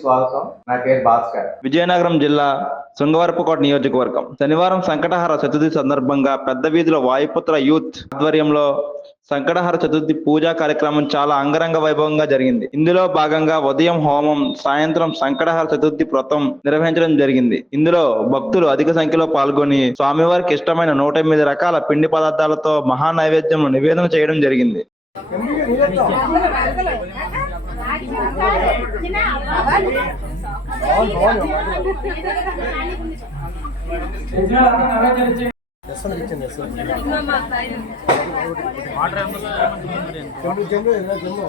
స్వాగతం. నా పేరు భాస్కర్. విజయనగరం జిల్లా శృంగవరపుకోట నియోజకవర్గం. శనివారం సంకటహార చతుర్థి సందర్భంగా పెద్ద వీధిలో వాయుపుత్ర యూత్ ఆధ్వర్యంలో సంకటహార చతుర్థి పూజా కార్యక్రమం చాలా అంగరంగ వైభవంగా జరిగింది. ఇందులో భాగంగా ఉదయం హోమం సాయంత్రం సంకటహార చతుర్థి వ్రతం నిర్వహించడం జరిగింది. ఇందులో భక్తులు అధిక సంఖ్యలో పాల్గొని స్వామివారికి ఇష్టమైన నూట ఎనిమిది రకాల పిండి పదార్థాలతో మహా నైవేద్యం నివేదన చేయడం జరిగింది. చెమ్మ చెమ్మ